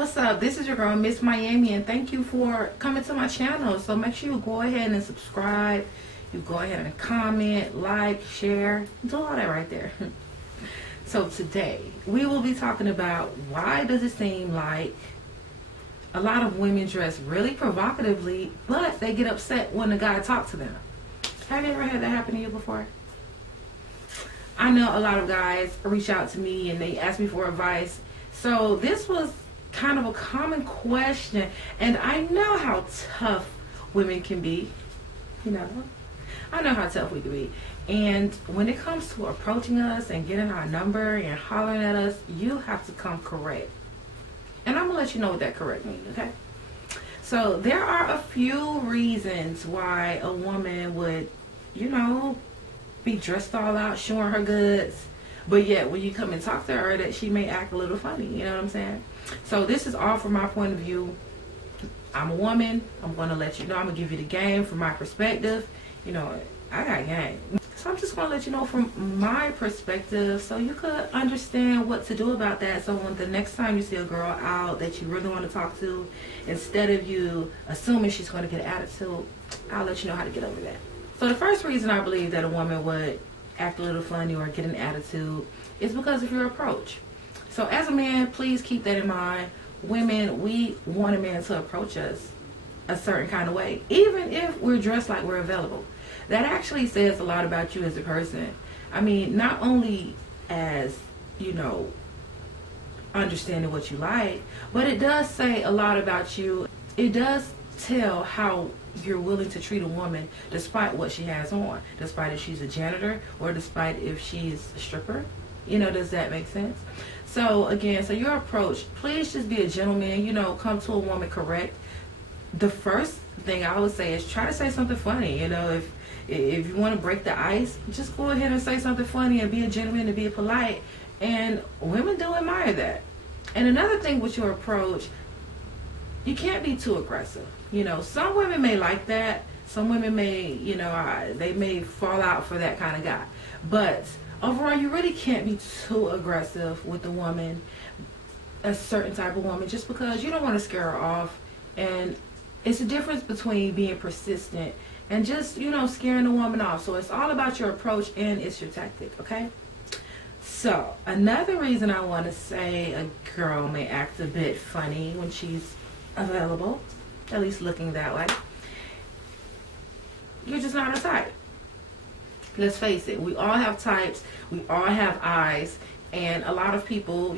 What's up? This is your girl, Miss Miami, and thank you for coming to my channel. So make sure you go ahead and subscribe. You go ahead and comment, like, share, do all that right there. So today, we will be talking about why does it seem like a lot of women dress really provocatively, but they get upset when the guy talks to them. Have you ever had that happen to you before? I know a lot of guys reach out to me and they ask me for advice. So this was kind of a common question, and I know how tough women can be. I know how tough we can be. And when it comes to approaching us and getting our number and hollering at us, you have to come correct. And I'm going to let you know what that correct means, okay? So there are a few reasons why a woman would, be dressed all out, showing her goods, but yet when you come and talk to her, that she may act a little funny. You know what I'm saying? So this is all from my point of view. I'm a woman. I'm going to let you know. I'm going to give you the game from my perspective. I got game. So I'm just going to let you know from my perspective so you could understand what to do about that. So when the next time you see a girl out that you really want to talk to, instead of you assuming she's going to get an attitude, I'll let you know how to get over that. So the first reason I believe that a woman would act a little funny or get an attitude is because of your approach. So as a man, please keep that in mind. Women, we want a man to approach us a certain kind of way, even if we're dressed like we're available. That actually says a lot about you as a person. I mean, not only as, understanding what you like, but it does say a lot about you. It does tell how you're willing to treat a woman despite what she has on, despite if she's a janitor or despite if she's a stripper. Does that make sense? So again, so your approach, please just be a gentleman, come to a woman correct. The first thing I would say is try to say something funny. If you want to break the ice, just go ahead and say something funny and be a gentleman and be polite. And women do admire that. And another thing with your approach, you can't be too aggressive. Some women may like that. Some women may, they may fall out for that kind of guy. But overall, you really can't be too aggressive with a woman, a certain type of woman, just because you don't want to scare her off. And it's a difference between being persistent and just, scaring a woman off. So it's all about your approach and it's your tactic, okay? So another reason I want to say a girl may act a bit funny when she's available, at least looking that way, you're just not her type. Let's face it, we all have types, we all have eyes, and a lot of people,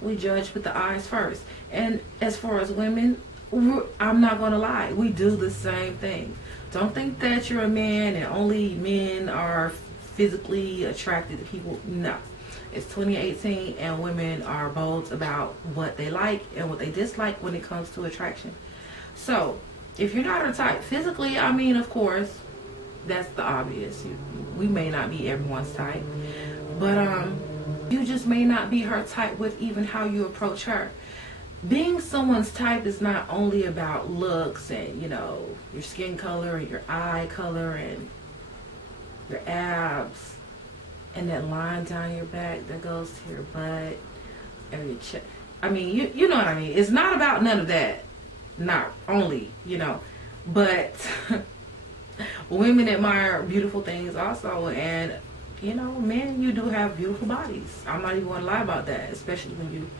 we judge with the eyes first. And as far as women, I'm not going to lie, we do the same thing. Don't think that you're a man and only men are physically attracted to people. No. It's 2018 and women are bold about what they like and what they dislike when it comes to attraction. So if you're not her type physically, of course, that's the obvious. We may not be everyone's type, but you just may not be her type with even how you approach her. Being someone's type is not only about looks and, your skin color and your eye color and your abs and that line down your back that goes to your butt and your chest. You know what I mean. It's not about none of that. Not only, but women admire beautiful things also. And, men, you do have beautiful bodies. I'm not even going to lie about that, especially when you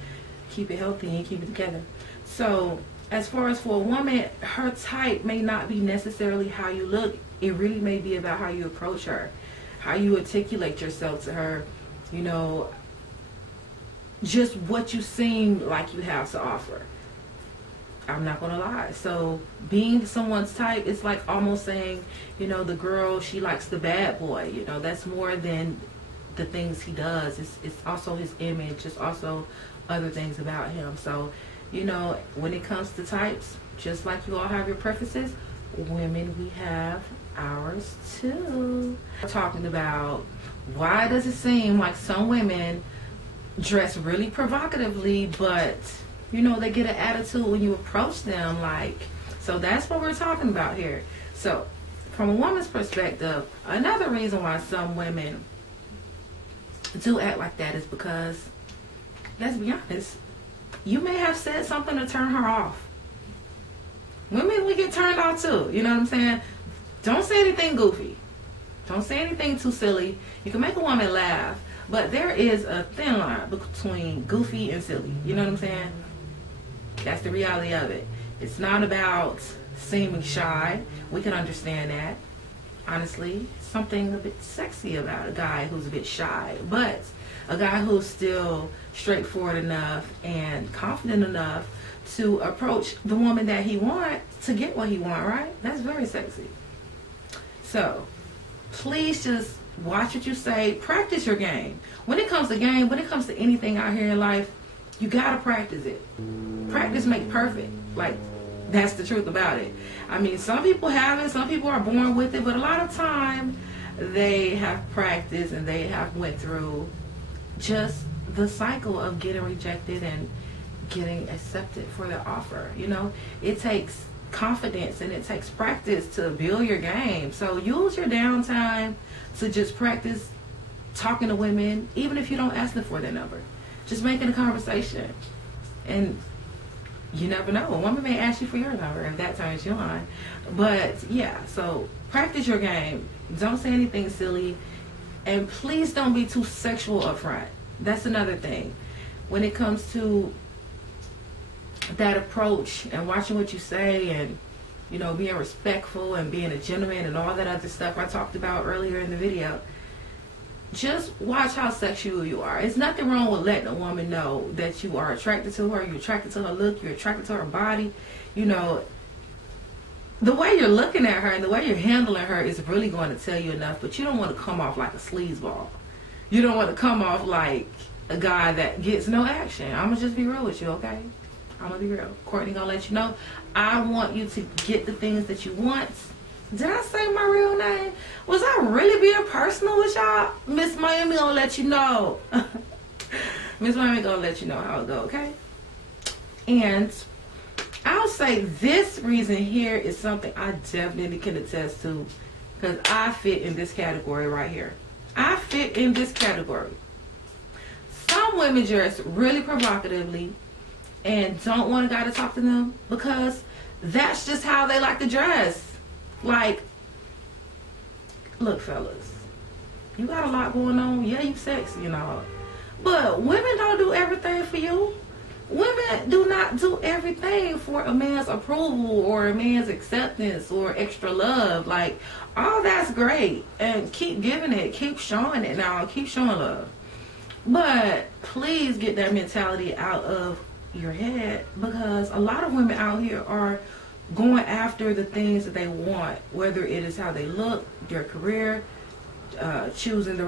keep it healthy and keep it together. So as far as for a woman, her type may not be necessarily how you look. It really may be about how you approach her, how you articulate yourself to her, just what you seem like you have to offer. I'm not gonna lie. So being someone's type, it's like almost saying, the girl, she likes the bad boy. That's more than the things he does. It's also his image. It's also other things about him. So, when it comes to types, just like you all have your preferences, women, we have ours too. We're talking about why does it seem like some women dress really provocatively, but they get an attitude when you approach them. So that's what we're talking about here. So from a woman's perspective, another reason why some women do act like that is because, let's be honest, you may have said something to turn her off. Women, we get turned off too. You know what I'm saying? Don't say anything goofy. Don't say anything too silly. You can make a woman laugh, but there is a thin line between goofy and silly. You know what I'm saying? That's the reality of it. It's not about seeming shy. We can understand that. Honestly, something a bit sexy about a guy who's a bit shy, but a guy who's still straightforward enough and confident enough to approach the woman that he wants to get what he wants, right? That's very sexy. So please just watch what you say. Practice your game. When it comes to game, when it comes to anything out here in life, you gotta practice it. Practice makes perfect. Like, that's the truth about it. I mean, some people have it, some people are born with it, but a lot of time they have practiced and they have went through just the cycle of getting rejected and getting accepted for their offer. You know, it takes confidence and it takes practice to build your game. So use your downtime to just practice talking to women, even if you don't ask them for their number. Just making a conversation. And you never know, a woman may ask you for your number if that turns you on. But yeah, so practice your game. Don't say anything silly, and please don't be too sexual up front. That's another thing. When it comes to that approach and watching what you say and, you know, being respectful and being a gentleman and all that other stuff I talked about earlier in the video, just watch how sexual you are. It's nothing wrong with letting a woman know that you are attracted to her, you're attracted to her look, you're attracted to her body. You know, the way you're looking at her and the way you're handling her is really going to tell you enough, but you don't want to come off like a sleazeball. You don't want to come off like a guy that gets no action. I'm going to just be real with you, okay? I'm going to be real. Courtney going to let you know. I want you to get the things that you want. Did I say my real name? Was I really being personal with y'all? Miss Miami gonna let you know. Miss Miami gonna let you know how it go, okay? And I'll say this reason here is something I definitely can attest to, because I fit in this category right here. I fit in this category. Some women dress really provocatively and don't want a guy to talk to them because that's just how they like to dress. Like, look, fellas, you got a lot going on. Yeah, you sexy and all, but women don't do everything for you. Women do not do everything for a man's approval or a man's acceptance or extra love. Like, all that's great, and keep giving it, keep showing it now, keep showing love. But please get that mentality out of your head, because a lot of women out here are going after the things that they want, whether it is how they look, their career, choosing the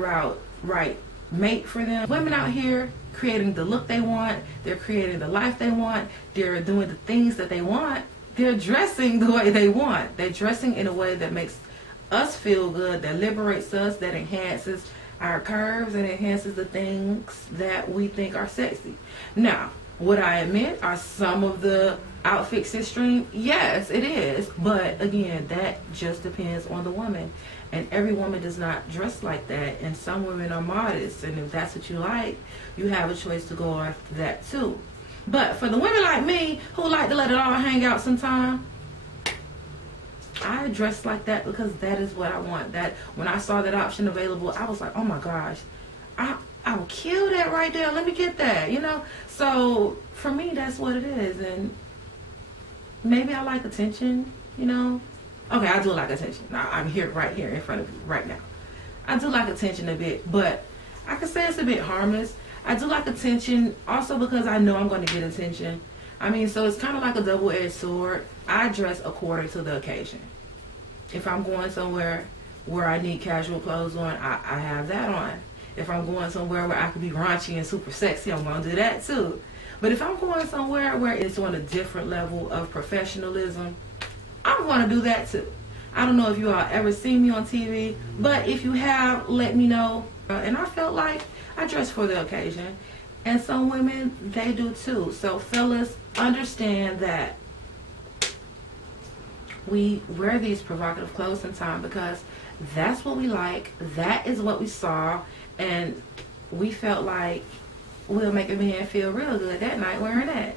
right mate for them. Women out here creating the look they want, they're creating the life they want, they're doing the things that they want, they're dressing the way they want. They're dressing in a way that makes us feel good, that liberates us, that enhances our curves and enhances the things that we think are sexy. Now, would I admit, are some of the outfits extreme? Yes, it is. But again, that just depends on the woman. And every woman does not dress like that. And some women are modest. And if that's what you like, you have a choice to go after that too. But for the women like me, who like to let it all hang out sometime, I dress like that because that is what I want. That when I saw that option available, I was like, oh my gosh, I will kill that right there. Let me get that, you know. So for me, that's what it is. And maybe I like attention, you know. Okay, I do like attention. I'm here, right here in front of you right now. I do like attention a bit, but I could say it's a bit harmless. I do like attention also because I know I'm going to get attention. I mean, so it's kind of like a double-edged sword. I dress according to the occasion. If I'm going somewhere where I need casual clothes on, I have that on. If I'm going somewhere where I could be raunchy and super sexy, I'm going to do that too. But if I'm going somewhere where it's on a different level of professionalism, I'm going to do that too. I don't know if you all ever seen me on TV, but if you have, let me know. And I felt like I dress for the occasion. And some women, they do too. So fellas, understand that we wear these provocative clothes sometimes because that's what we like. That is what we saw. And we felt like will make a man feel real good that night wearing that.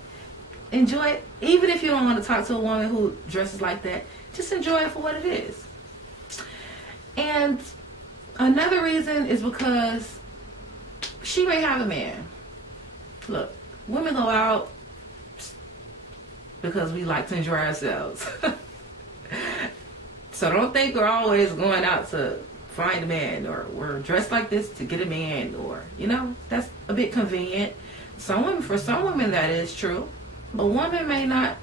Enjoy it. Even if you don't want to talk to a woman who dresses like that, just enjoy it for what it is. And another reason is because she may have a man. Look, women go out because we like to enjoy ourselves. So don't think we're always going out to find a man, or we're dressed like this to get a man, or, you know, that's a bit convenient. For some women that is true. But woman may not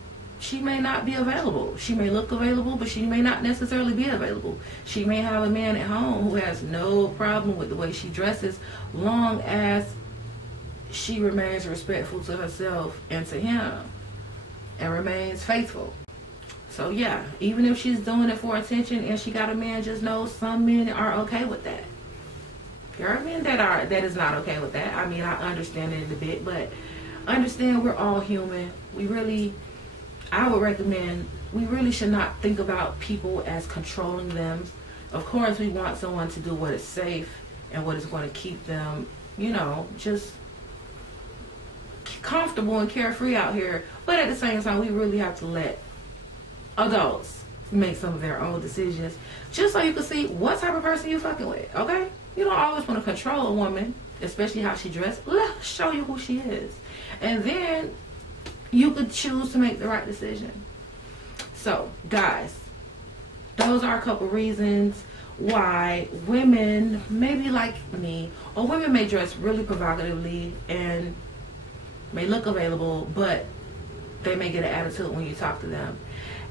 be available. She may look available, but she may not necessarily be available. She may have a man at home who has no problem with the way she dresses, long as she remains respectful to herself and to him and remains faithful. So yeah, even if she's doing it for attention and she got a man, just know some men are okay with that. There are men that is not okay with that. I mean, I understand it a bit, but understand we're all human. I would recommend, we really should not think about people as controlling them. Of course, we want someone to do what is safe and what is going to keep them, you know, just comfortable and carefree out here. But at the same time, we really have to let adults make some of their own decisions, just so you can see what type of person you're fucking with, okay? You don't always want to control a woman, especially how she dressed. Let's show you who she is. And then you could choose to make the right decision. So, guys, those are a couple reasons why women may be like me, or women may dress really provocatively and may look available, but they may get an attitude when you talk to them.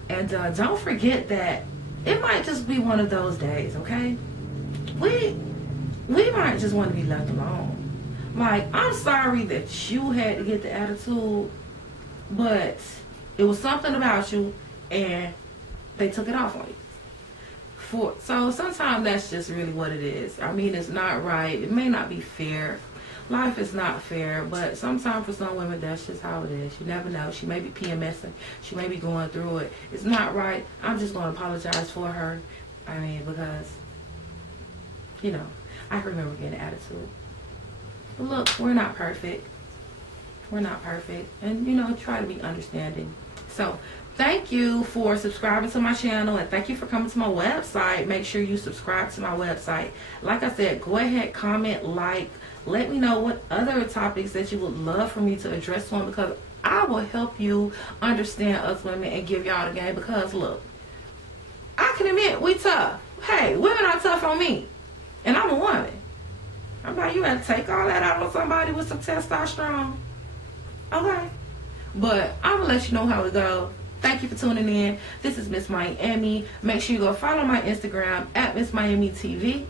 And don't forget that it might just be one of those days, okay? We might just want to be left alone. Like, I'm sorry that you had to get the attitude, but it was something about you and they took it off on you. So sometimes that's just really what it is. I mean, it's not right. It may not be fair. Life is not fair, but sometimes for some women, that's just how it is. You never know. She may be PMSing. She may be going through it. It's not right. I'm just going to apologize for her. I mean, because, you know, I remember getting an attitude. But look, we're not perfect. We're not perfect. And, you know, try to be understanding. So, thank you for subscribing to my channel, and thank you for coming to my website. Make sure you subscribe to my website. Like I said, go ahead, comment, like. Let me know what other topics that you would love for me to address on, because I will help you understand us women and give y'all the game. Because look, I can admit we tough. Hey, women are tough on me, and I'm a woman. I'm like, you gotta take all that out on somebody with some testosterone, okay? But I'm gonna let you know how it goes. Thank you for tuning in. This is Miss Miami. Make sure you go follow my Instagram at Miss Miami TV.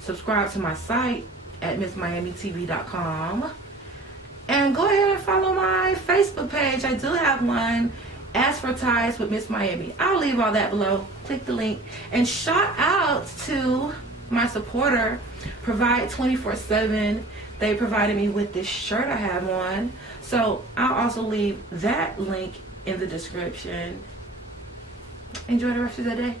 Subscribe to my site at MissMiamiTV.com. And go ahead and follow my Facebook page. I do have one, Advertise with Miss Miami. I'll leave all that below. Click the link. And shout out to my supporter, Provide 24/7. They provided me with this shirt I have on. So I'll also leave that link in the description. Enjoy the rest of the day.